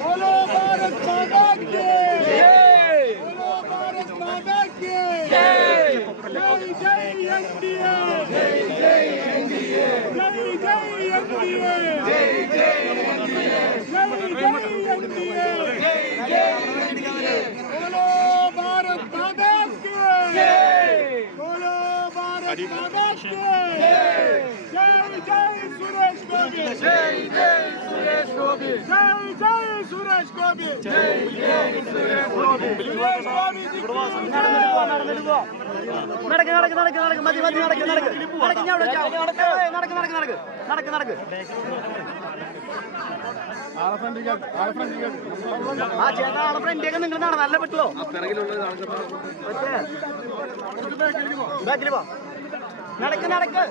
বলো ভারত মাতা কি বলো ভারত মাতা কি জয় জয় এনডিএ জয় জয় এনডিএ জয় জয় এনডিএ জয় জয় এনডিএ জয় জয় এনডিএ জয় জয় এনডিএ বলো ভারত মাতা কি বলো ভারত মাতা কি জয় জয় সুরেশ প্রভু জয় জয় ഗോപി. ജയ് ജയ് സുരേഷ് ഗോപി. ജയ് ജയ് സുരേഷ് ഗോപി. നടക്ക് നടക്ക് നടക്ക് നടക്ക്. മതി മതി നടക്ക് നടക്ക്. നടക്ക് ഞാൻ നടക്ക്. നടക്ക് നടക്ക് നടക്ക്. നടക്ക് ആ ചേട്ടാ ആളെ ഫ്രണ്ടിയൊക്കെ നിങ്ങൾ നടന്നല്ലേ പറ്റുള്ളൂ? ബാക്കിൽ പോ. നടക്ക് നടക്ക്.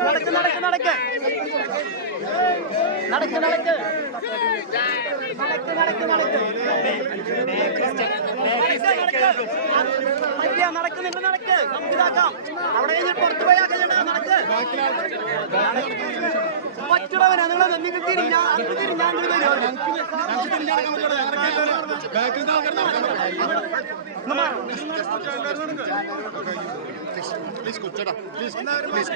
നടക്ക് നടക്ക് നടക്ക്. നടക്ക് നടക്ക് നടക്ക്. നടക്ക് നടക്ക് നടക്ക്. നടക്ക് നിങ്ങൾ നടക്ക്. നമുക്ക് ഇതാക്കാം. അവിടെ കഴിഞ്ഞിട്ട് പുറത്തു പോയാൽ കഴിയണ്ട. നടക്ക്. പറ്റുള്ളവനാ നിങ്ങൾ നിങ്ങൾ തിരിഞ്ഞ അത് തിരിഞ്ഞ അങ്ങനെ വരും. Please please please please